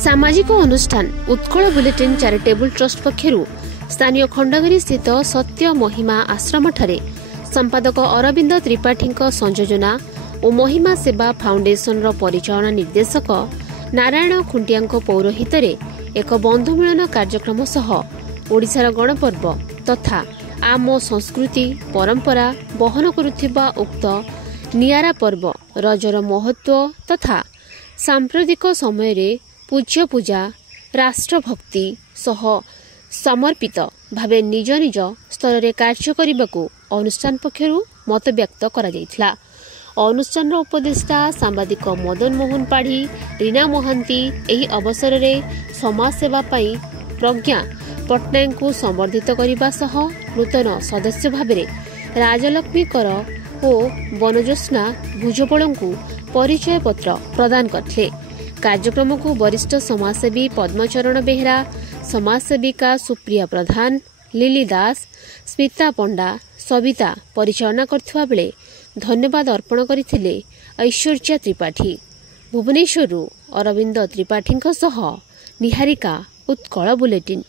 सामाजिक अनुष्ठान Utkal bulletin charitable trust पक्षरु स्थानीय खंडगिरी स्थित सत्य महिमा आश्रम ठारे संपादक अरविंद त्रिपाठी संयोजना और महिमा सेवा फाउंडेशन परिचालना निर्देशक नारायण खुंटिया पौरोहित एक बंधु मिलन कार्यक्रम सह ओडिशार गणपर्व तथा आम संस्कृति परंपरा बहन करुथिबा उक्त नियारा पर्व रजर महत्व तथा सांप्रदायिक समय रे पूज्य पूजा राष्ट्रभक्ति सह समर्पित भावे निज निज स्तर रे कार्य करने को अनुष्ठान पक्षरु मत व्यक्त करा जायथिला। अनुष्ठान उपदेष्टा सांबादिक मदन मोहन पाढ़ी रीना महांती एही अवसर रे समाज सेवा पाई प्रज्ञा पट्टनायक को संबर्धित करने सह नूतन सदस्य भावे राजलक्ष्मी कर और वनजोत्स्ना भुजबल को परिचय पत्र प्रदान करथिले। कार्यक्रम को वरिष्ठ समाजसेवी पद्मचरण बेहरा, समाजसेविका सुप्रिया प्रधान, लिली दास, स्मिता पंडा, सविता परिचालना करथिबा बेले धन्यवाद अर्पण करथिले ऐश्वर्या त्रिपाठी। भुवनेश्वरु अरविंद त्रिपाठी सह निहारिका उत्कल बुलेटिन।